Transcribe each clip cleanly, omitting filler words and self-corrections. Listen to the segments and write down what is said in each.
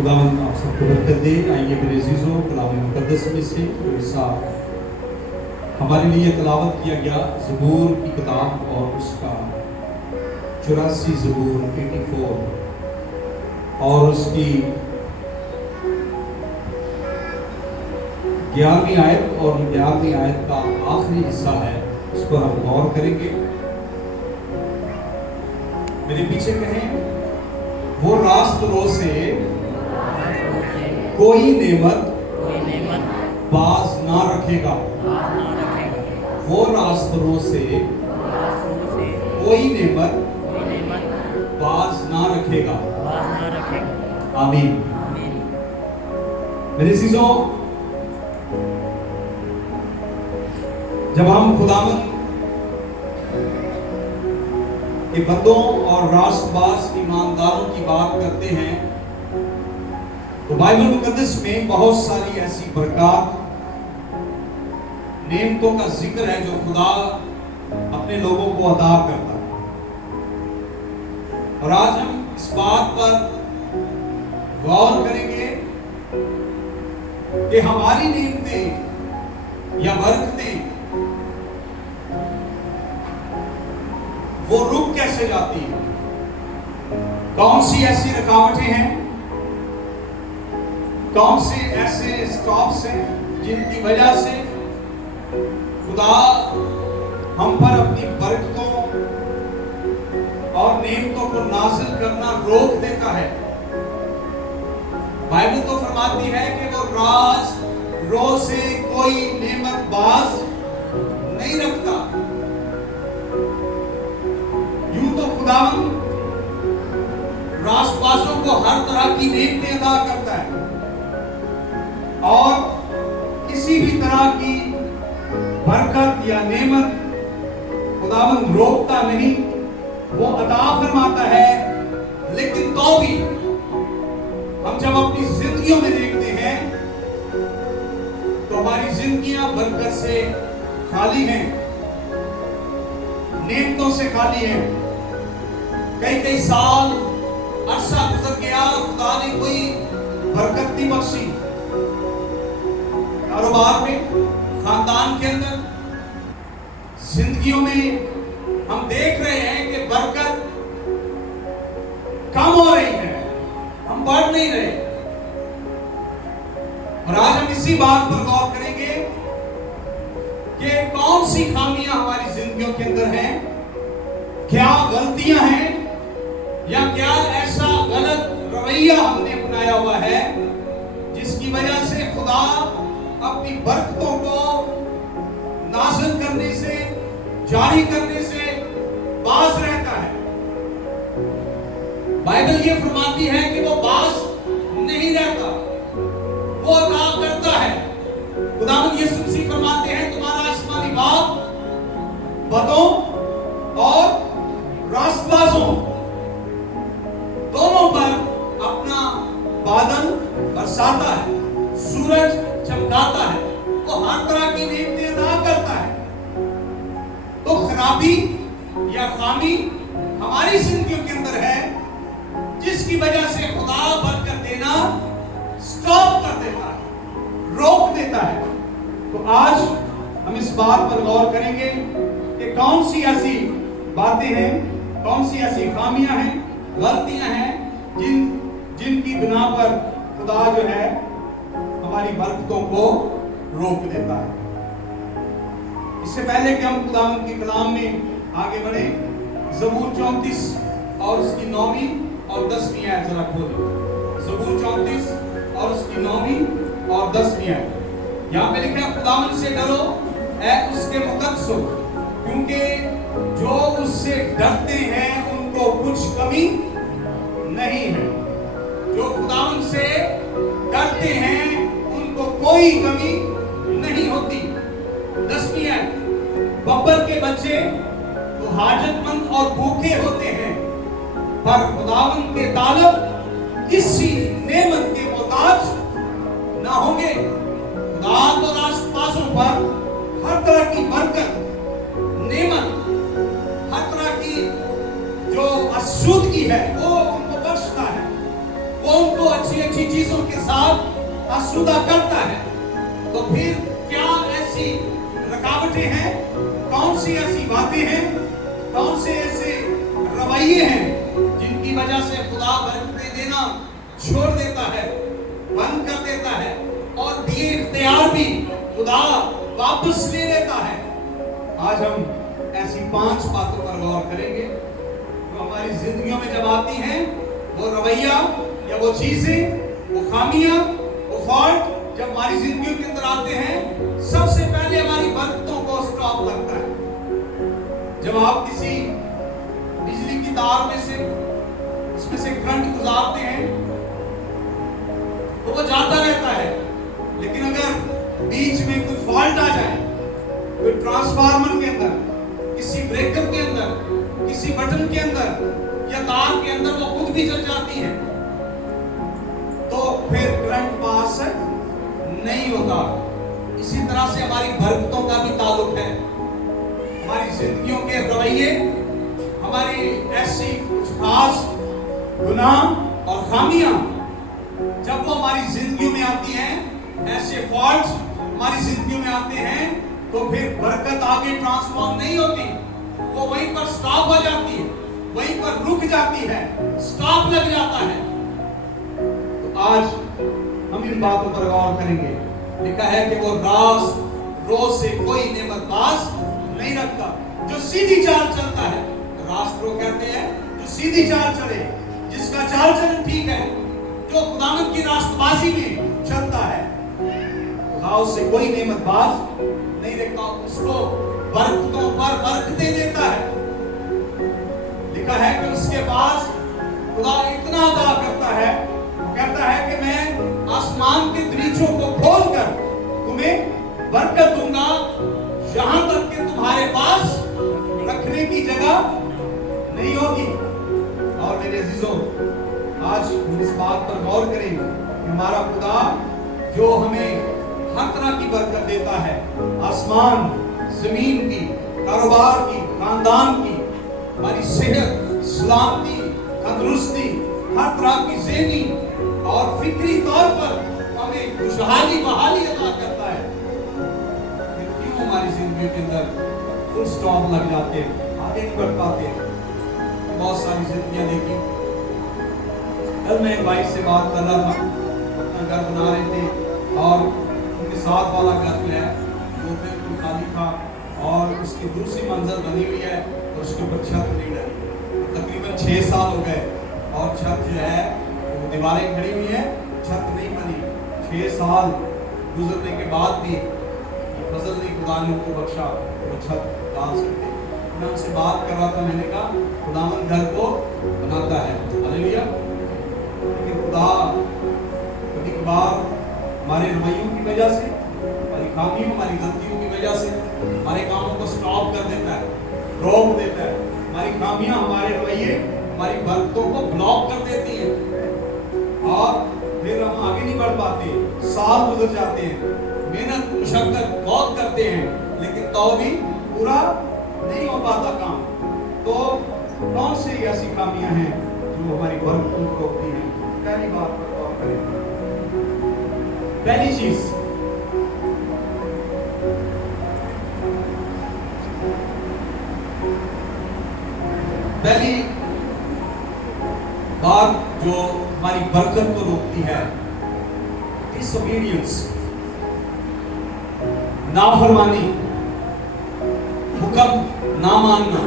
खुदावंद आप सबको बरकत दे। आइए मेरे अजीजों, कलाम मुकद्दस में से जो हिस्सा हमारे लिए तलावत किया गया ज़बूर की किताब और उसका 84 ज़बूर 84 और उसकी 11वीं आयत और 11वीं आयत का आखिरी हिस्सा है, उस पर हम गौर करेंगे। मेरे पीछे कहें, वो रास्त रो से कोई नेमत बाज ना रखेगा। वो रास्त रो से कोई नेमत बाज ना रखेगा। आमीन। मेरे अजीजों, जब हम खुदावंद के बंदों और रास्तबाज ईमानदारों की बात करते हैं तो बाइबल मुकद्दस में बहुत सारी ऐसी बरकत नेमतों का जिक्र है जो खुदा अपने लोगों को अता करता है। और आज हम इस बात पर गौर करेंगे कि हमारी नेमतें या बरकतें वो रुक कैसे जाती है, कौन सी ऐसी रुकावटें हैं, कौन से ऐसे स्टॉप्स हैं जिनकी वजह से खुदा हम पर अपनी बरकतों और नेमतों को नाज़िल करना रोक देता है। बाइबल तो फरमाती है कि वो राज रो से कोई नेमत बाज नहीं रखता। यूं तो खुदावंद रास्तबाजों को हर तरह की नेमतें अदा करता है और किसी भी तरह की बरकत या नेमत खुदावंद रोकता नहीं, वो अता फरमाता है। लेकिन तो भी हम जब अपनी जिंदगियों में देखते हैं तो हमारी जिंदगियां बरकत से खाली हैं, नेमतों से खाली हैं। कई कई साल अरसा गुजर गया, खुदा ने कोई बरकत नहीं बख्शी। कारोबार में, खानदान के अंदर, जिंदगियों में हम देख रहे हैं कि बरकत कम हो रही है, हम बढ़ नहीं रहे। और आज हम इसी बात पर गौर करेंगे कि कौन सी खामियां हमारी जिंदगियों के अंदर हैं, क्या गलतियां हैं या क्या ऐसा गलत रवैया हमने अपनाया हुआ है जिसकी वजह से खुदा अपनी बरकतों को नाज़िल करने से, जारी करने से बाज रहता है। बाइबल ये फरमाती है कि वो बाज नहीं रहता, वो अता करता है। खुदावंद यीशु मसीह फरमाते हैं, तुम्हारा आसमानी बाप बदों और रास्तबाजों दोनों पर अपना बादल बरसाता है, सूरज चमकाता है, वो हर तरह की नेमतें अदा करता है। तो खराबी या खामी हमारी जिंदगियों के अंदर है जिसकी वजह से खुदा बरकत देना स्टॉप कर देता है, रोक देता है। तो आज हम इस बात पर गौर करेंगे कि कौन सी ऐसी बातें हैं, कौन सी ऐसी खामियां हैं, गलतियां हैं जिनकी बिना पर खुदा जो है हमारी बरकतों को रोक देता है। इससे पहले कि हम खुदावंद के कलाम में आगे बढ़े, ज़बूर 34 और उसकी 9वीं और 10वीं आयत जरा खोलें। ज़बूर 34 और उसकी 9वीं और 10वीं आयत। यहाँ पे लिखा है, खुदावंद से डरो ऐ उसके मुक़द्दसों, क्योंकि जो उससे डरते हैं उनको कुछ कमी नहीं है। जो खुदावंद से डरते हैं उनको कोई कमी नहीं होती। 10वीं आयत, बब्बर के बच्चे तो हाजतमंद और भूखे होते हैं, पर खुदावंद के तालब किसी नेमत के मोहताज ना होंगे। खुदा तो रास्तबाजों पर हर तरह की बरकत, नेमत, हर तरह की जो अशुद्धि है वो उनको बख्शता है, वो उनको अच्छी अच्छी चीजों के साथ आसूदा करता है, तो फिर क्या ऐसी रुकावटें हैं, कौन सी ऐसी बातें हैं, कौन से ऐसे रवैये हैं जिनकी वजह से खुदा बरकतें देना छोड़ देता है, बंद कर देता है, और दिए इख्तियार भी खुदा वापस ले लेता है। आज हम ऐसी 5 बातों पर गौर करेंगे जो हमारी जिंदगियों में जब आती हैं, वो रवैया या वो चीजें, वो खामियां, वो फॉल्ट जब हमारी जिंदगियों के अंदर आते हैं, सबसे पहले हमारी बरकतों को स्टॉप लगता है। जब आप किसी बिजली की तार में से इसमें से करंट गुजारते हैं तो वो जाता रहता है, लेकिन अगर बीच में कोई फॉल्ट आ जाए, कोई ट्रांसफार्मर के अंदर, किसी ब्रेकर के अंदर, किसी बटन के अंदर या तार के अंदर वो खुद भी जल जाती है, तो फिर करंट पास नहीं होता। इसी तरह से हमारी बरकतों का भी ताल्लुक है। हमारी जिंदगियों के रवैये, हमारी ऐसी कुछ खास गुनाह और खामियां जब वो हमारी जिंदगियों में आती हैं, ऐसे फॉल्ट्स हमारी जिंदगियों में आते हैं, तो फिर बरकत आगे ट्रांसफॉर्म नहीं होती, वो वहीं पर स्टॉप हो जाती है, वहीं पर रुक जाती है, स्टॉप लग जाता है। तो आज हम इन बातों पर गौर करेंगे। लिखा है कि वो रोज से कोई नेमत बाज नहीं रखता, जो सीधी चाल चलता है। रास्त्रों कहते हैं जो सीधी चाल चले, जिसका चाल चलन ठीक है, जो खुदावंद की रास्तबाजी में चलता है, खुदा उससे कोई नेमत बाज नहीं रखता, उसको बरकतों पर बरकतें देता है। लिखा है कि उसके पास खुदा इतना अदा करता है, कहता है कि मैं आसमान के दरीचों को खोलकर तुम्हें बरकत दूंगा, यहां तक कि तुम्हारे पास रखने की जगह नहीं होगी। और मेरे अजीजों, आज हम इस बात पर गौर करेंगे कि हमारा खुदा जो हमें हर तरह की बरकत देता है, आसमान, जमीन की, कारोबार की, खानदान की, हमारी सेहत, सलामती, तंदुरुस्ती, हर तरह की ज़हनी और फिक्री तौर पर हमें खुशहाली बहाली अदा करता है, फिर क्यों हमारी जिंदगी के अंदर फुल स्टॉप लग जाते हैं, आगे नहीं बढ़ पाते हैं। बहुत सारी जिंदगियां देखी। कल मैं एक भाई से बात कर रहा था, अपना घर बना रहे थे और उनके साथ वाला घर जो है वो बिल्कुल खाली था और उसकी दूसरी मंजिल बनी हुई है और उसके ऊपर छत नहीं डली। तकरीबन 6 साल हो गए और छत जो है वो दीवारें खड़ी हुई है, छत नहीं बनी। 6 साल गुजरने के बाद भी फजल नहीं खुदा ने उनको बख्शा, वो छत डाल सकते। मैं उनसे बात कर रहा था, मैंने कहा खुदावंद घर को बनाता है, हालेलुया। लेकिन खुदा कभी कभार हमारे रवैयों की वजह से, हमारी खामियों, हमारी गलतियों की वजह से हमारे कामों को स्टॉप कर देता है, रोक देता है। हमारी खामियां, हमारे रवैये हमारी बरकतों को ब्लॉक कर देती हैं और फिर हम आगे नहीं बढ़ पाते। साल गुजर जाते हैं, मेहनत मुशक्कत बहुत करते हैं, लेकिन तो भी पूरा नहीं हो पाता काम। तो कौन सी ऐसी खामियां हैं जो हमारी बरकतों को रोकती हैं? पहली बात पर गौर करें। पहली चीज, पहली बात जो हमारी बरकत को रोकती है, डिसोबीडियंस, नाफरमानी, हुक्म ना मानना।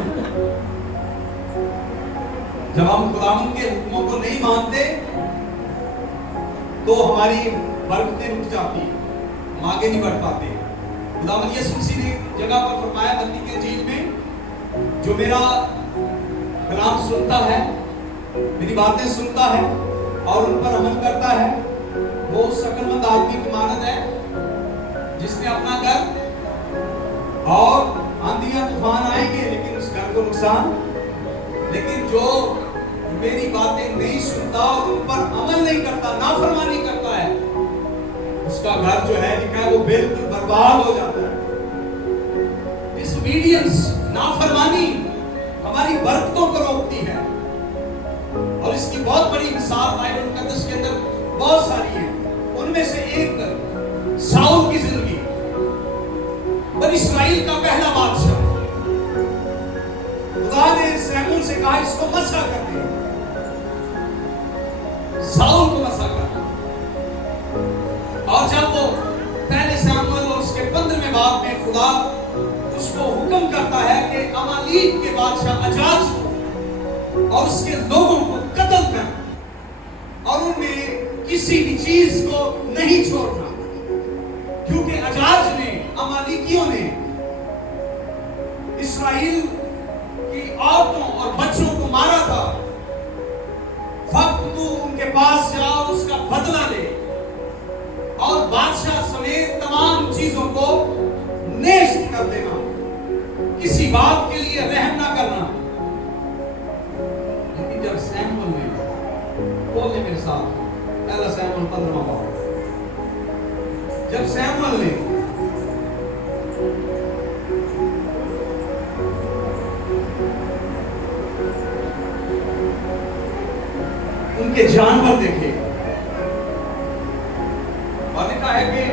जब हम खुदावंद के हुक्मों को नहीं मानते तो हमारी बरकतें रुक जाती हैं, हम आगे नहीं बढ़ पाते। खुदावंद यीशु मसीह ने जगह पर फरमाया मत्ती के इंजील में, जो मेरा कलाम सुनता है, मेरी बातें सुनता है और उन पर अमल करता है, वो शकलमंद आदमी की मानद है जिसने अपना घर, और आंधियां तूफान आएंगे लेकिन उस घर को नुकसान, लेकिन जो मेरी बातें नहीं सुनता और उन पर अमल नहीं करता, नाफरमानी करता है, उसका घर जो है लिखा है वो बिल्कुल बर्बाद हो जाता है। डिसोबीडियंस, नाफरमानी हमारी बरकतों को रोकती है और इसकी बहुत बड़ी मिसाल बाइबल मुकद्दस के अंदर खुदा उसको हुक्म करता है कि अमालीक के बादशाह अजाज को और उसके लोगों को कत्ल कर और उनमें किसी भी चीज को नहीं छोड़ना, क्योंकि अजाज ने, अमालीकियों ने इस्राएल की औरतों और बच्चों को मारा था। वक्त तू उनके पास जा और उसका बदला ले और बादशाह समेत तमाम चीजों को नेस्त कर देना, किसी बात के लिए रहम ना करना। लेकिन जब सैमुअल ने, बोलने मेरे साथ, पहला सैमुअल 15वां बाब, जब सैमुअल ने उनके जानवर देखे और लिखा है कि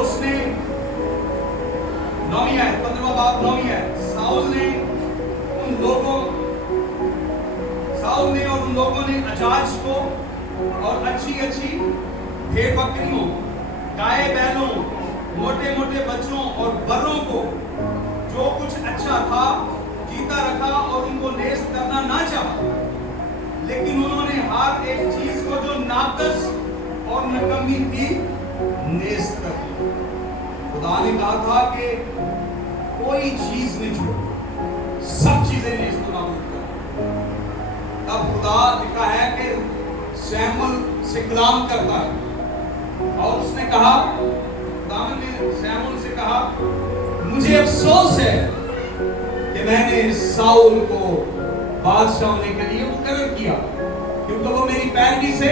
उसने 9वीं आयत 15वां बाब 9वीं आयत, साउल ने और उन लोगों ने अजाज को और अच्छी अच्छी भेड़ बकरियों, गाय बैलों, मोटे मोटे बच्चों और बर्रों को जो कुछ अच्छा था जीता रखा और उनको नेस्त करना ना चाहा, लेकिन उन्होंने हर एक चीज को जो नाकस और नकम्मी थी नेस्त कर दी। खुदा ने कहा था कि कोई चीज नहीं छोड़ो, सब चीजें नेस्त नाबूद कर। तब खुदा लिखा है कि सैमुअल से कलाम करता है और उसने कहा, खुदा ने सैमुअल से कहा, मुझे अफसोस है कि मैंने साउल को बादशाह होने के लिए मुकर्रर किया, क्योंकि वो मेरी पैरवी से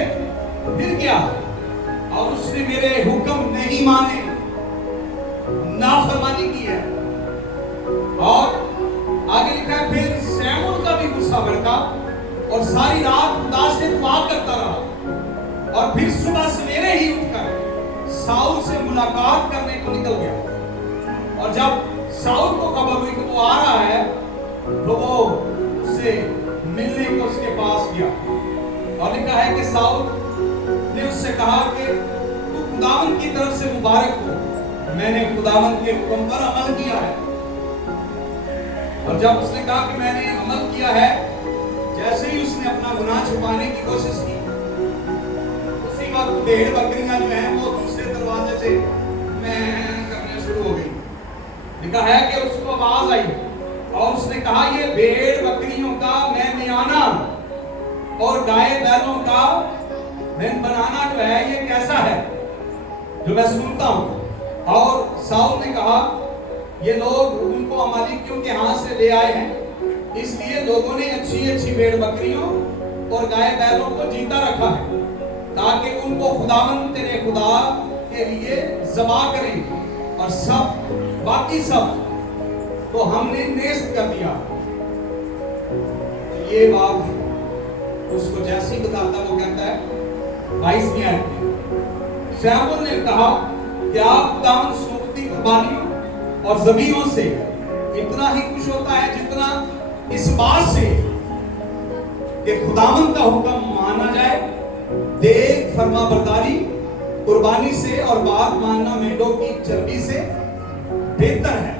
फिर गया और उसने मेरे हुक्म नहीं माने, नाफरमानी की है। और आगे लिखा है, फिर सैमुअल का भी गुस्सा भड़का और सारी रात खुदा से दुआ करता रहा और फिर सुबह सवेरे ही उठकर साउल से मुलाकात करने को निकल गया। और जब साउल को खबर हुई कि वो आ रहा है तो वो उससे मिलने को उसके पास गया और लिखा है कि साउल ने उससे कहा कि तू खुदावंद की तरफ से मुबारक हो, मैंने खुदावंद के हुक्म पर अमल किया है। और जब उसने कहा कि मैंने अमल किया है, जैसे ही उसने अपना गुनाह छुपाने की कोशिश की, उसी वक्त भेड़ बकरियां जो हैं वो दूसरे दरवाजे से मैं करने शुरू हो गई। लिखा है कि उसको आवाज आई और उसने कहा, ये भेड़ बकरियों का मैं मियाना और गाय बैलों का मैं बनाना जो है ये कैसा है जो मैं सुनता हूं। और साउल ने कहा, ये लोग उनको अमालेकियों के हाथ से ले आए हैं, इसलिए लोगों ने अच्छी अच्छी भेड़ बकरियों और गाय बैलों को जीता रखा है ताकि उनको खुदावंद तेरे खुदा के लिए ज़बा करें, और सब बाकी सब तो हमने नेस्त कर दिया। ये बात उसको जैसे ही बताता वो कहता है 22वीं आयत में, सैमुअल ने कहा कि आप खुदावंद सोखती कुर्बानियों और ज़बीहों से इतना ही खुश होता है जितना इस बात से कि खुदावंद का हुक्म माना जाए। देख फरमाबरदारी कुर्बानी से और बात मानना मेंढों की चर्बी से बेहतर है।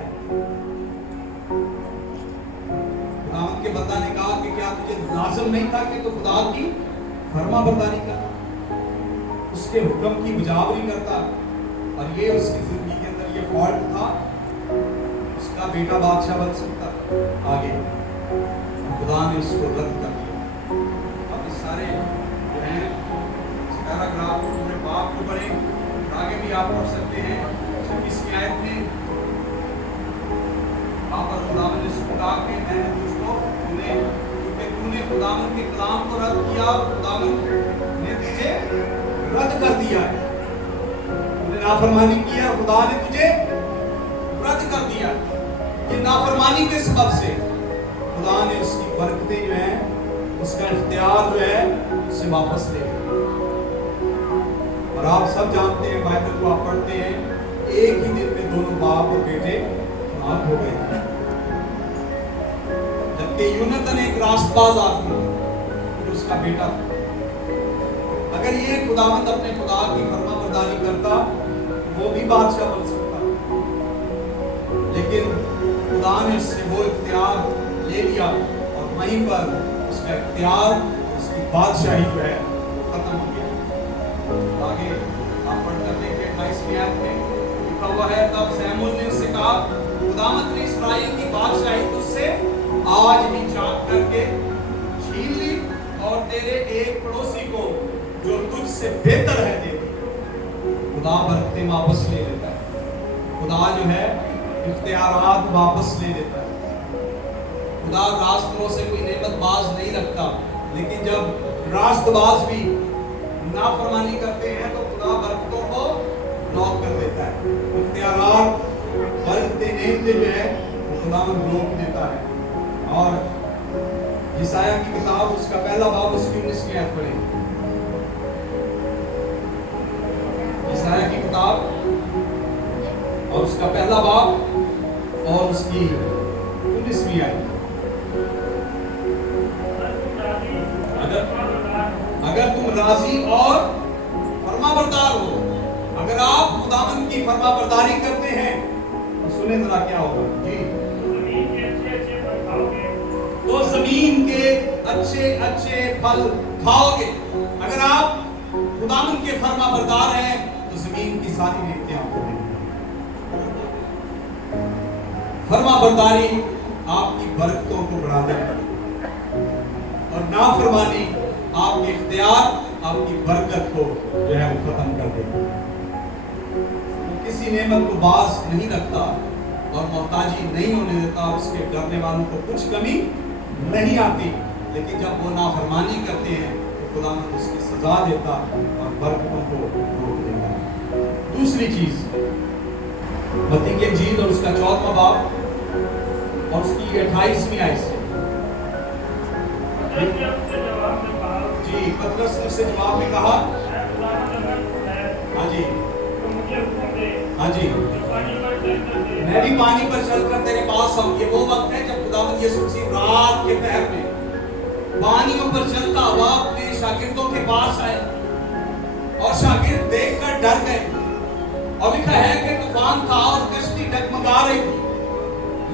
खुदावंद के बंदा ने कहा कि क्या तुझे लाज़िम नहीं था कि तू खुदा की फरमाबरदारी कर, उसके हुक्म की बजावरी करता, और ये उसकी जिंदगी के अंदर ये फॉल्ट था, उसका बेटा बादशाह बन सकता आगे, खुदा ने उसको रद्द कर दिया। अब इस सारे जो हैं पैराग्राफ को पूरे बाप को पढ़े, आगे भी आप पढ़ सकते हैं। 26वीं आयत में वहाँ पर खुदावंद ने उसको कहा कि मैंने तुझको क्योंकि तूने खुदावंद के कलाम को रद्द किया, खुदावंद ने तुझे रद्द कर दिया है, तूने नाफरमानी किया, खुदा ने तुझे रद्द कर दिया। ये नाफरमानी के सबब से खुदा ने उसकी बरकतें जो हैं, उसका इख्तियार जो है उसे वापस ले लिया। और आप सब जानते हैं, बाइबल को आप पढ़ते हैं, एक ही दिन में दोनों बाप और बेटे नाक हो गए थे। जबकि यूनतन एक रास्तबाज आदमी जो उसका बेटा था। अगर ये खुदावंद अपने खुदा की फरमाबरदारी करता, वो भी बादशाह बन सकता। खुदा ने उससे वो इख्तियार ले लिया और वहीं पर उसका इख्तियार, उसकी बादशाही जो है खत्म हो गया। आगे आप पढ़कर देखिए 28वीं आयत में लिखा हुआ है, तब सैमुएल ने उससे कहा, खुदावंद ने इस्राएल की बादशाही तुझसे आज ही चाक करके छीन ली और तेरे एक पड़ोसी को जो तुझसे बेहतर है दे दी। खुदा बरकतें वापस ले लेता है। खुदा जो है इख्तियारात वापस ले लेता है। खुदा रास्तों से कोई नेमत बाज नहीं रखता, लेकिन जब रास्तबाज भी नाफरमानी करते हैं तो खुदा बरकतों को लॉक कर देता है। इख्तियारात बरकतें नेमतें जो है खुदा रोक देता है। और यशायाह की किताब उसका पहला बाब उसकी 19वीं आयत पढ़ें। यशायाह की किताब और उसका पहला बाब और उसकी 19वीं आयत। अगर तुम राजी और फरमाबरदार हो, अगर आप खुदावंद की फरमाबरदारी करते हैं तो सुने जरा क्या होगा जी। तो जमीन के अच्छे अच्छे फल खाओगे। अगर आप खुदावंद के फरमाबरदार हैं तो जमीन की सारी नेमतें आपको मिलेंगी। फरमाबरदारी आपकी बरकतों को बढ़ा देगी और नाफरमानी आपके इख्तियार, आपकी बरकत को जो है वो खत्म कर देगी। वो किसी नेमत को बाज नहीं रखता और मोहताजी नहीं होने देता, और उसके डरने वालों को कुछ कमी नहीं आती। लेकिन जब वो नाफरमानी करते हैं तो खुदावंद उसकी सजा देता और बरकतों को रोक देता। दूसरी चीज, मत्ती की इंजील और उसका 4वां बाब और उसकी 28वीं आयत से जी, पतरस ने उससे जवाब में कहा, हाँ जी, हाँ जी, मैं भी पानी पर चलकर तेरे पास आऊं। ये वो वक्त है जब खुदावंद यीशु मसीह रात के पहर में पानियों पर चलता हुआ अपने शागिर्दों के पास आए और शागिर्द देखकर डर गए। और लिखा है कि तूफान था और कश्ती डगमगा रही थी,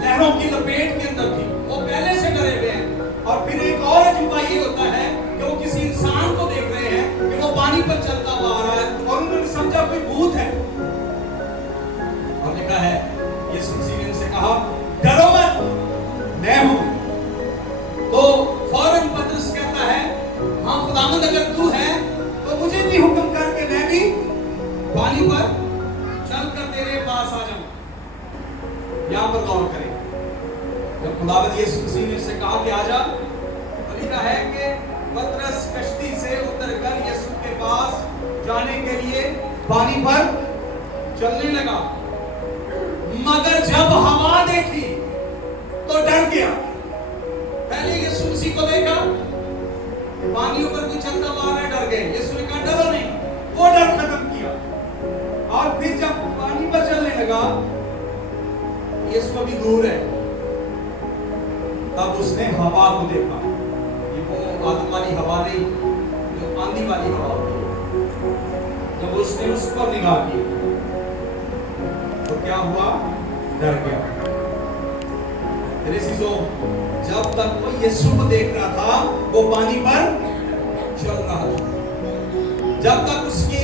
लहरों की लपेट के अंदर थी। वो पहले से डरे हुए हैं। और फिर एक और अजूबा ये होता है कि वो किसी इंसान को देख रहे हैं कि वो पानी पर चलता हुआ आ रहा है और उन्होंने समझा कोई भूत है। और लिखा है यीशु मसीह ने उनसे कहा, डरो मत, मैं हूं। तो फौरन पतरस कहता है, हाँ खुदावंद अगर तू है तो मुझे भी हुक्म कर के मैं भी पानी पर चलकर तेरे पास आ जाऊं। यहां पर गौर करें, जब खुदावंद यीशु मसीह ने उससे कहा कि आजा, तो लिखा है कि पतरस कश्ती से उतरकर यीशु के पास जाने के लिए पानी पर चलने लगा। मगर जब हवा देखी तो डर गया। पहले यीशु मसीह को देखा, पानियों पर कोई चलता हुआ आ रहा है, डर गए। यीशु ने कहा डरो नहीं, वो डर खत्म किया। और फिर जब पानी पर चलने लगा, यीशु अभी दूर है, तब उसने हवा को देखा। ये वो आदम वाली हवा नहीं, जो आंधी वाली हवा होती है। जब उसने उस पर निगाह की तो क्या हुआ, डर गया। जब तक वो यीशु को देख रहा था वो पानी पर चल रहा था। जब तक उसकी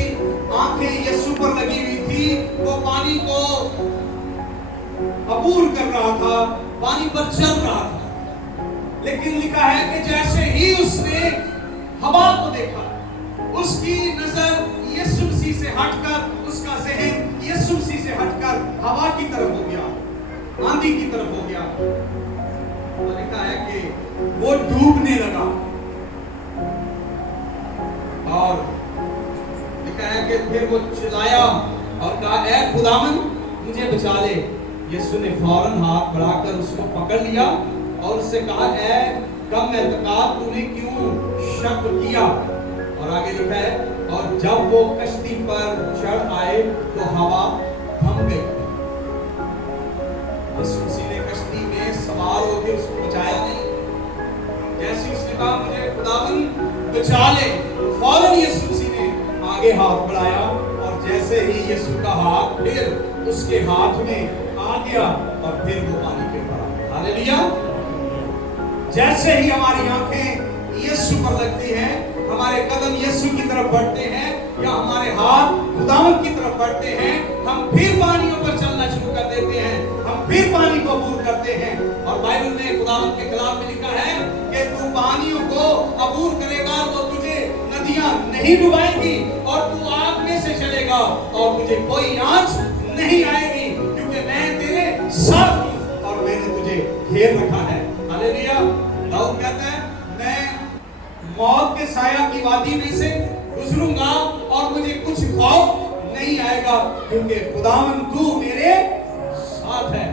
आंखें यीशु पर लगी हुई थी वो पानी को अबूर कर रहा था, पानी पर चल रहा था। लेकिन लिखा है कि जैसे ही उसने हवा को देखा, उसकी नजर यीशु मसीह से हटकर, उसका ज़हन यीशु मसीह से हटकर हवा की तरफ हो गया, आंधी की तरफ हो गया। तो लिखा है कि वो डूबने लगा। और लिखा है कि फिर वो चिल्लाया और कहा, ऐ खुदावंद मुझे बचा ले। यीशु ने फौरन हाथ बढ़ाकर उसको पकड़ लिया और उससे कहा, ऐ कम एतकाद, तूने क्यों शक किया। और आगे लिखा है, और जब वो कश्ती पर चढ़ आए तो हवा थम गई। यीशु मसीह ने कश्ती में सवार होकर उसको बचाया नहीं। जैसे उसने कहा मुझे खुदावंद बचा ले, फौरन यीशु मसीह ने आगे हाथ बढ़ाया और जैसे ही यीशु का हाथ फिर उसके हाथ में आ गया और फिर वो पानी के ऊपर हालेलुया। जैसे ही हमारी आंखें यीशु पर लगती हैं, हमारे कदम यीशु की तरफ बढ़ते हैं या हमारे हाथ खुदावंद की तरफ बढ़ते हैं, हम फिर पानियों पर चलना शुरू कर देते हैं, हम फिर पानी को अबूर करते हैं। और बाइबल में खुदावंद के खिलाफ में लिखा है कि तू पानियों को अबूर करेगा तो तुझे नदियां नहीं डुबाएगी, और तू आग में से चलेगा और तुझे कोई आंच नहीं आएगी, क्योंकि मैं तेरे साथ हूं और मैंने तुझे घेर रखा है। हालेलुया। दाऊद कहता है, मैं मौत के साया की वादी में से गुजरूंगा और मुझे कुछ खौफ नहीं आएगा, क्योंकि खुदावंद तू मेरे साथ है।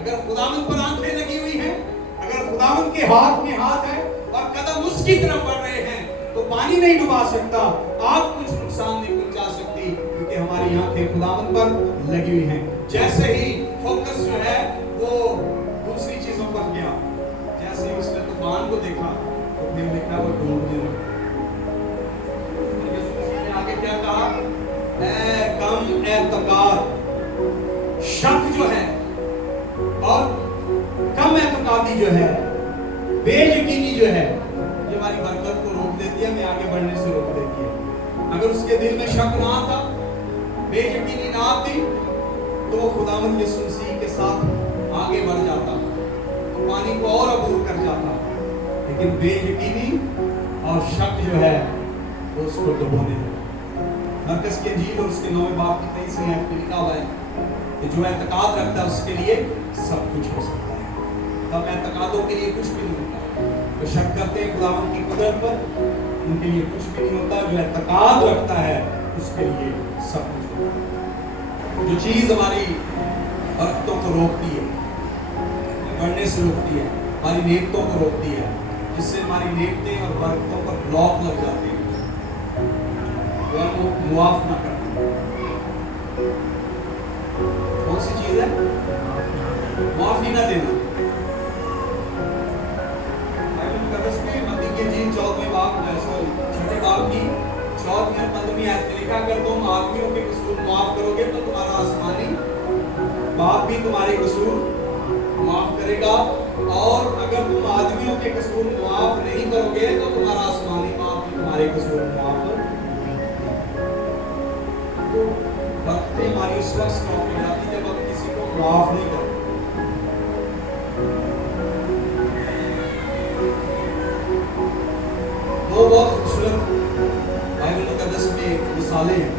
अगर खुदावंद पर आंखें लगी हुई हैं, अगर खुदावंद के हाथ में हाथ है और कदम उसकी तरफ बढ़ रहे हैं, तो पानी नहीं डुबा सकता, आग कुछ नुकसान नहीं पहुंचा सकती, क्योंकि हमारी आंखें खुदावंद पर लगी हुई हैं। जैसे ही फोकस जो है वो दूसरी चीजों पर गया, जैसे ही उसने तूफान को देखा तो फिर लिखा वो डूबने लगा। आगे क्या कहा? ऐ कम एतकाद, शक जो है और कम एतकादी जो है, बेयकीनी जो है, ये हमारी बरकत को रोक देती है, हमें आगे बढ़ने से रोक देती है। अगर उसके दिल में शक ना आता, बेयकीनी ना आती, तो वो खुदावंद यीशु मसीह के साथ आगे बढ़ जाता, तो पानी को और अबूर कर जाता। लेकिन बेयकीनी और शक जो है वो उसको डुबोने लगा। मरकस की इंजील और उसके 9वें बाब की 23वीं आयत में लिखा हुआ है कि जो एतकाद रखता है उसके लिए सब कुछ हो सकता है। तब एतकादों के लिए कुछ भी नहीं होता। जो शक करते हैं खुदावंद की कुदरत पर, उनके लिए कुछ भी नहीं होता। जो एतकाद रखता है उसके लिए सब कुछ होता है। जो चीज हमारी बरकतों को रोकती है, बढ़ने से रोकती है, हमारी नेमतों को रोकती है, जिससे हमारी नेमतें और बरकतों पर ब्लॉक लग जाते हैं, वो मुआफ ना करना। कौन सी चीज है? माफी ना देना। मत्ती की इंजील 14वें बाब छठे बाब की 14वीं और 15वीं आयत में लिखा, अगर तुम आदमियों के कसूर माफ करोगे तो तुम्हारा आसमानी बाप भी तुम्हारे कसूर माफ करेगा, और अगर तुम आदमियों के कसूर माफ नहीं करोगे तो तुम्हारा आसमानी बाप भी तुम्हारे कसूर माफ बरकतें हमारी उस वक्त स्टॉप हो जाती जब हम किसी को माफ नहीं करते। दो बहुत खूबसूरत बाइबल मुकद्दस में मिसालें हैं।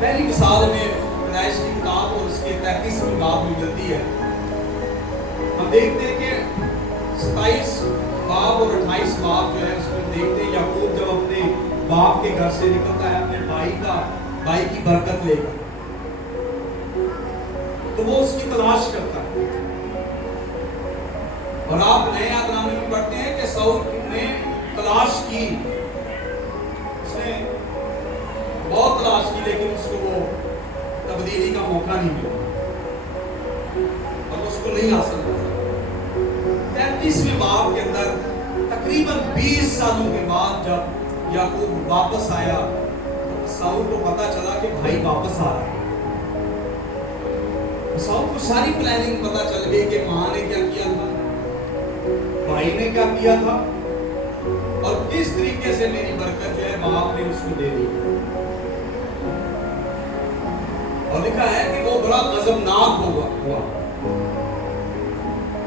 पहली मिसाल में पैदाइश की किताब और उसके 33वीं बाब में मिलती है। हम देखते हैं कि 27 बाब और 28 बाब जो है उसमें देखते हैं याकूब जब अपने बाप के घर से निकलता है अपने भाई की बरकत लेकर, तो वो उसकी तलाश करता है। और आप नए आदनामे में पढ़ते हैं कि साउल ने तलाश की, उसने बहुत तलाश की, लेकिन उसको वो तब्दीली का मौका नहीं मिला और उसको नहीं हासिल हुआ। 33वें बाब के अंदर तकरीबन 20 सालों के बाद जब याकूब वापस आया तो साउल को पता चला कि भाई वापस आ रहा है। साउल को सारी प्लानिंग पता चल गई कि मां ने क्या किया था, भाई ने क्या किया था, और किस तरीके से मेरी बरकत जो है बाप ने उसको दे दी। और लिखा है कि वो बड़ा गजबनाक हुआ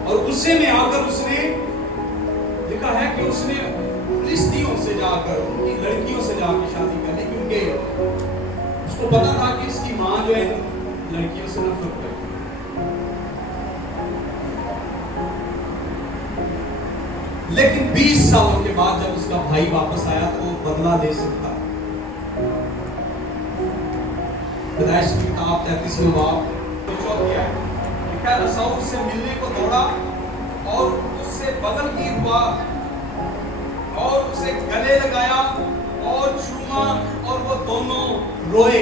और गुस्से में आकर उसने, लिखा है कि उसने फिलिस्तियों से जाकर, उनकी लड़कियों से जाकर शादी कर ली, क्योंकि उसको पता था कि इसकी मां जो है लड़कियों से नफरत करती है। लेकिन 20 सालों के बाद जब उसका भाई वापस आया तो वो बदला ले सकता। पैदाइश की किताब 33वें बाब लिखा है, साउल से मिलने को दौड़ा और उससे बदलगीर हुआ और उसे गले लगाया और चूमा, और वो दोनों रोए।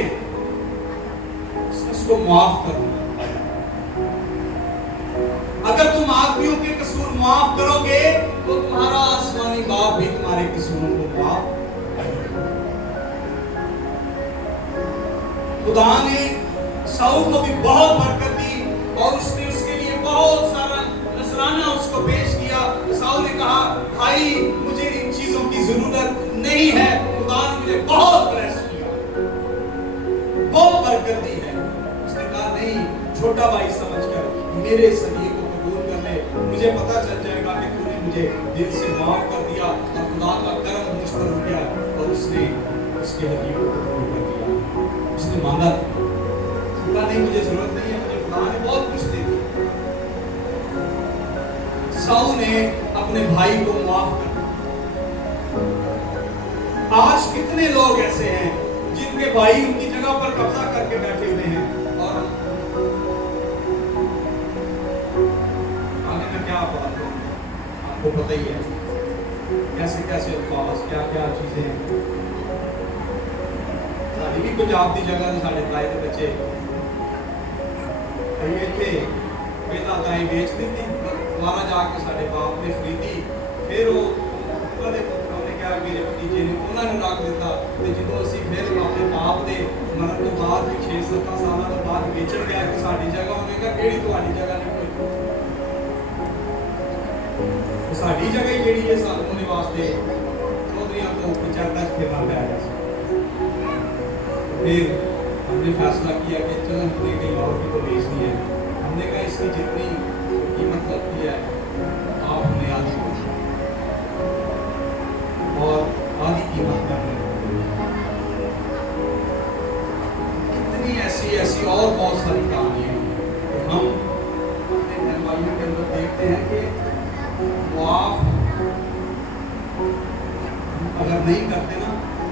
उसने उसको माफ कर दिया। अगर तुम आदमियों के कसूर माफ करोगे तो तुम्हारा आसमानी बाप भी तुम्हारे कसूरों को माफ। खुदा ने साउल को भी बहुत बरकत दी, और उसने उसके लिए बहुत सारा नजराना उसको पेश किया। साउल ने कहा, भाई मुझे इन चीजों की जरूरत नहीं है, खुदा ने मुझे बहुत ब्लेस किया, बहुत बरकत दी है। उसने कहा, नहीं, छोटा भाई समझकर मेरे इस हदीये को कबूल कर ले, मुझे पता चल जाएगा कि तूने मुझे दिल से माफ कर दिया और खुदा का करम मुझ पर हो गया। और उसने उसके हदीये को कबूल कर दिया। उसने मांगा, नहीं मुझे जरूरत नहीं है, मुझे खुदा ने बहुत कुछ दे दिया। साउल ने अपने भाई को माफ कर दिया। आज कितने लोग ऐसे हैं जिनके भाई उनकी जगह पर कब्जा करके बैठे हुए हैं, और आगे में क्या बात है आपको पता ही है, कैसे कैसे अल्फाज, क्या क्या चीजें हैं। साड़ी भी पंजाब की जगह से साढ़े ताए के बच्चे थे, पहला गाय बेच दी थी, दोबारा जाके साढ़े बाप ने खरीदी, फिर वो उन्होंने क्या मेरे भतीजे ने उन्होंने रख दिता। तो जो असी फिर अपने बाप के मरण के बाद भी 6-7 साल के बाद बेचन गया कि साड़ी जगह, उन्होंने कहा केड़ी तुम्हारी जगह नहीं कोई, साड़ी जगह केड़ी है, सानू वास्ते चौधरियां तो पंचायत फिरना पै गया। फिर हमने फैसला किया कि चलो हमने कहीं और भी तो बेचनी है। हमने कहा इसकी जितनी कीमत लगती है आप हमें आधी और आधी कीमत में हमने कितनी ऐसी और बहुत सारी कहानियां तो हम अपने मेहमानों के अंदर देखते हैं कि मुआफ अगर नहीं करते ना,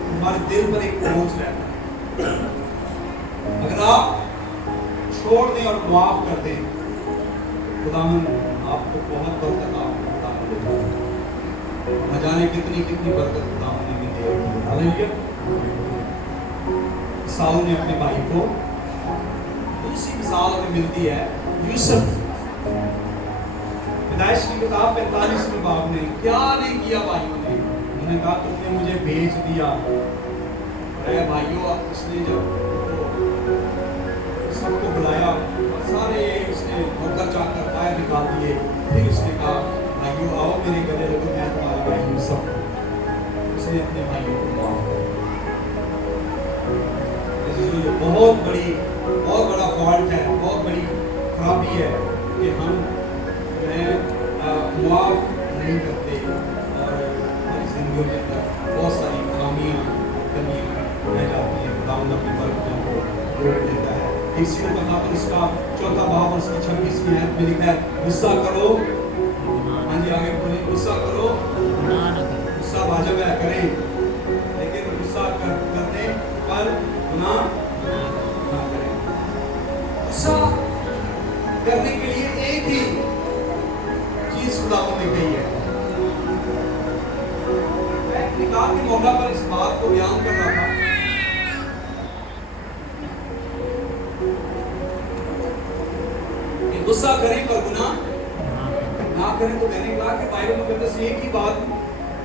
हमारे दिल पर एक बोझ रहता है। अगर आप छोड़ दें और माफ कर दें, खुदावन आपको बहुत बरकत आपको देगा। न जाने कितनी कितनी बरकत खुदावन ने दी। हालेलुया। साउल ने अपने भाई को, दूसरी मिसाल में मिलती है यूसुफ। पैदाइश की किताब 45वें बाब में क्या नहीं किया भाइयों ने, उन्होंने कहा तुमने मुझे बेच दिया। अरे भाइयों, उसने जब सबको बुलाया और सारे उसने नौकर चाकर बाहर निकाल दिए, फिर उसने कहा भाइयों आओ मेरे गले लगो, मैं तुम्हारा भाई यूसुफ। उसने अपने भाइयों को माफ कर दिया। बहुत बड़ा फॉल्ट है, बहुत बड़ी खराबी है कि हम माफ नहीं करते और हमारी जिंदगी के अंदर बहुत सारी खामियां कमियां रह जाती हैं। खुदावंद अपनी बरकतों को रोक देता है। इसी को कहावत इसका 4 बाब और उसकी 26वीं आयत में लिखा है, गुस्सा करो, हाँ जी आगे बोलिए, गुस्सा करो, गुस्सा वाजिब है करें, लेकिन गुस्सा करने पर गुनाह ना करें। गुस्सा करने के लिए एक ही चीज खुदावंद ने कही है। मैं निकाल के मौका पर इस बात को बयान कर रहा था, गुस्सा करें पर गुनाह ना करें। तो मैंने कहा कि बाइबल मुकद्दस एक ही बात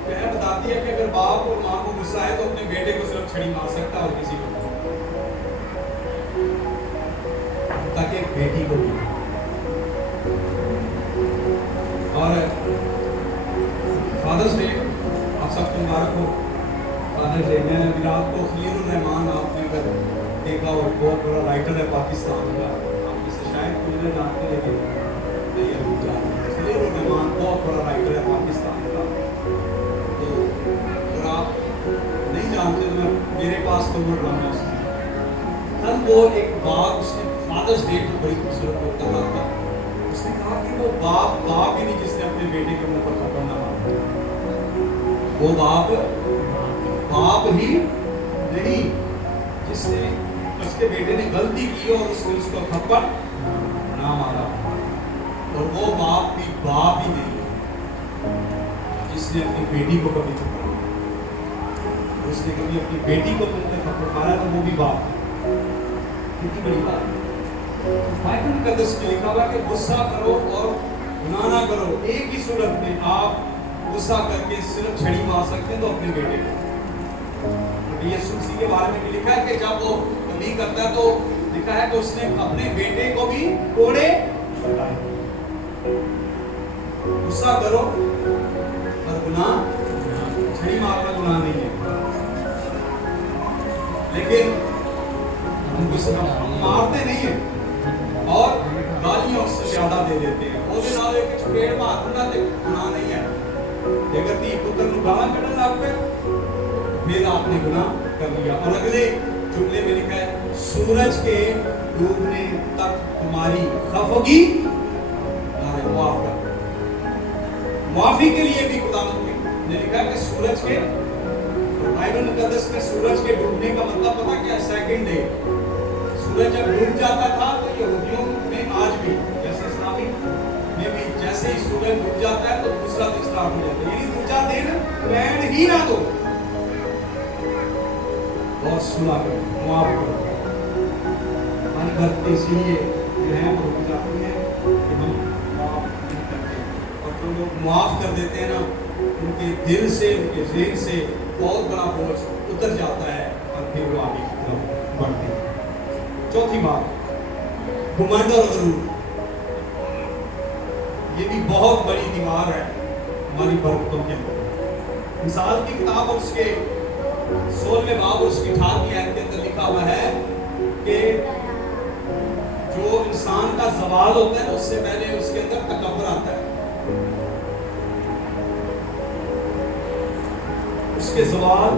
बताती है कि अगर बाप और माँ को गुस्सा है तो अपने बेटे को सिर्फ छड़ी मार सकता है और किसी को, ताकि एक बेटी को भी। और फादर्स डे आप सबको मुबारक हो। फादर्स डे मैंने अभी रात को खलीलुर रहमान आपने अगर देखा, और बहुत बड़ा राइटर है पाकिस्तान का, शायद मुझे जानते हैं खलीलुर रहमान बहुत बड़ा राइटर है पाकिस्तान का। तो अगर आप नहीं जानते तो मेरे पास तो मुड़ रहा है। तब वो एक बाप, उसने फादर्स डे को बड़ी खूबसूरत वो कर रहा था। उसने कहा कि वो बाप ही नहीं जिसने अपने बेटे के मुंह पर थप्पड़ ना मारा, वो बाप ही नहीं जिसने उसके बेटे ने गलती की और उसने उसको थप्पड़ ना मारा, और वो बाप ही नहीं जिसने अपनी बेटी को कभी थप्पड़ मारा। उसने कभी अपनी बेटी को तुमने थप्पड़ मारा तो वो भी बाप है। कितनी बड़ी बात है। बाइबल मुकद्दस में लिखा हुआ कि गुस्सा करो और गुनाह ना करो। एक ही सूरत में आप गुस्सा करके सिर्फ छड़ी मार सकते हैं तो अपने बेटे को। यीशु मसीह के बारे में भी लिखा है कि जब वो तंबी करता है तो लिखा है कि उसने अपने बेटे को भी कोड़े लगाए। गुस्सा करो पर गुनाह छड़ी मारना गुनाह नहीं है, लेकिन हम मारते नहीं है और गालियां उससे ज्यादा दे देते हैं। ਉਹਦੇ ਨਾਲ ਇੱਕ ਚਪੇੜ ਮਾਰਨਾ ਤੇ ਗੁਨਾਹ नहीं है। अगर धी पुत्र ਨੂੰ गाला ਕੱਢਣ ਲੱਗ ਪਏ फिर आपने गुनाह कर लिया। और अगले जुमले में लिखा है सूरज के डूबने तक तुम्हारी खफगी माफ कर। माफी के लिए भी खुदा ने लिखा कि सूरज के, बाइबल मुकद्दस में सूरज के डूबने का मतलब पता क्या है? Second day. सूरज जब डूब जाता था तो यहूदियों में आज भी जैसे इस्लामी में भी जैसे ही सूरज डूब जाता है तो दूसरा दिन स्टार्ट हो जाता है, यानी दूसरा दिन रहन ही ना दो और सुला करो, माफ करो। हमारी गलती इसलिए जो है वो रुक जाती है कि हम माफ नहीं करते, और जो लोग माफ कर देते हैं ना उनके दिल से, उनके ज़हन से बहुत बड़ा बोझ उतर जाता है और फिर वो आगे की तरफ बढ़ते हैं। चौथी बात, घमंड और गरूर। ये भी बहुत बड़ी दीवार है हमारी बरकतों के अंदर। मिसाल की किताब और उसके 16वें बाब और उसकी 18वीं आयत के अंदर लिखा हुआ है कि जो इंसान का ज़वाल होता है उससे पहले उसके अंदर तकब्बुर आता है। उसके ज़वाल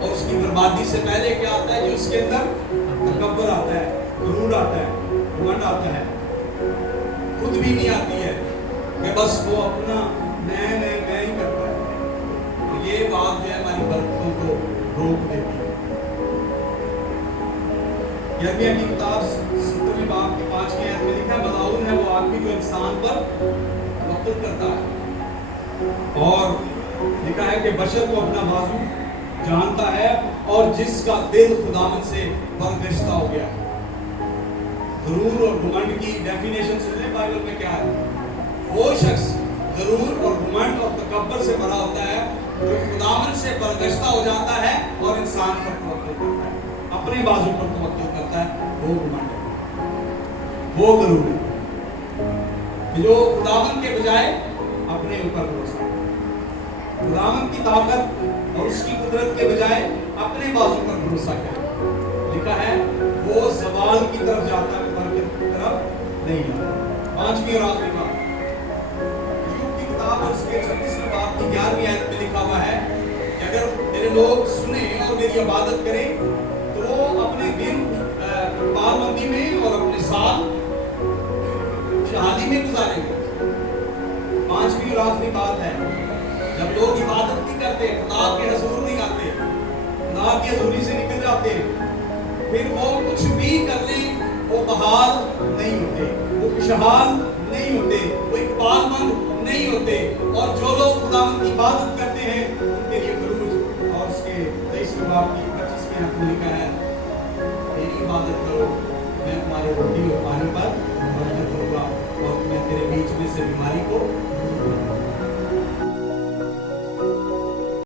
और उसकी बर्बादी से पहले क्या आता है? जो उसके अंदर तकब्बुर आता है, गुरूर आता है, घमंड आता है, खुद भी नहीं आती है कि बस वो अपना मैं ही करता है। तो ये बात जो है हमारी बरकतों को रोक देती है। यिर्मयाह की किताब 17वें बाब की 5वीं आयत में लिखा है मलाऊन है वो आदमी जो इंसान पर तवक्कुल करता है। और लिखा है कि बशर को अपना बाजू जानता है और जिसका दिल खुदावंद से बरगश्ता हो गया। गरूर और घमंड की डेफिनेशन सुन ले बाइबल में क्या है? वो शख्स गरूर और घमंड और तकब्बुर से भरा होता है जो खुदावंद से बरगश्ता हो जाता है और इंसान पर तवक्कुल करता है, अपने बाजू पर तवक्कुल करता है, वो घमंड है, वो गरूर है। जो खुदावंद के बजाय अपने ऊपर भरोसा, खुदावंद की ताकत और उसकी कुदरत के बजाय अपने बाजू पर भरोसा करे। लिखा है वो ज़वाल की तरफ जाता है, बरकत की तरफ नहीं जाता। 5वीं और आखिरी बात, उसके 36वें बाब की 11वीं आयत में लिखा हुआ है कि अगर मेरे लोग सुने और मेरी इबादत करें तो अपने दिन पाबंदी में और अपने साल खुशहाली में गुजारेंगे। 5वीं और आखिरी बात है, जब लोग इबादत नहीं करते, खुदा के हुजूर नहीं आते, खुदा की हजूरी से निकल जाते हैं, फिर वो कुछ भी कर लें वो बहाल नहीं होते, वो खुशहाल नहीं होते, वो इकबालमंद नहीं होते। और जो लोग खुदावंद की इबादत करते हैं उनके लिए गरूर और उसके 23वें बाब की 25वें आयत में लिखा है मेरी इबादत करो, मैं तुम्हारे रोटी और पानी पर बरकत करूंगा और मैं तेरे बीच में से बीमारी को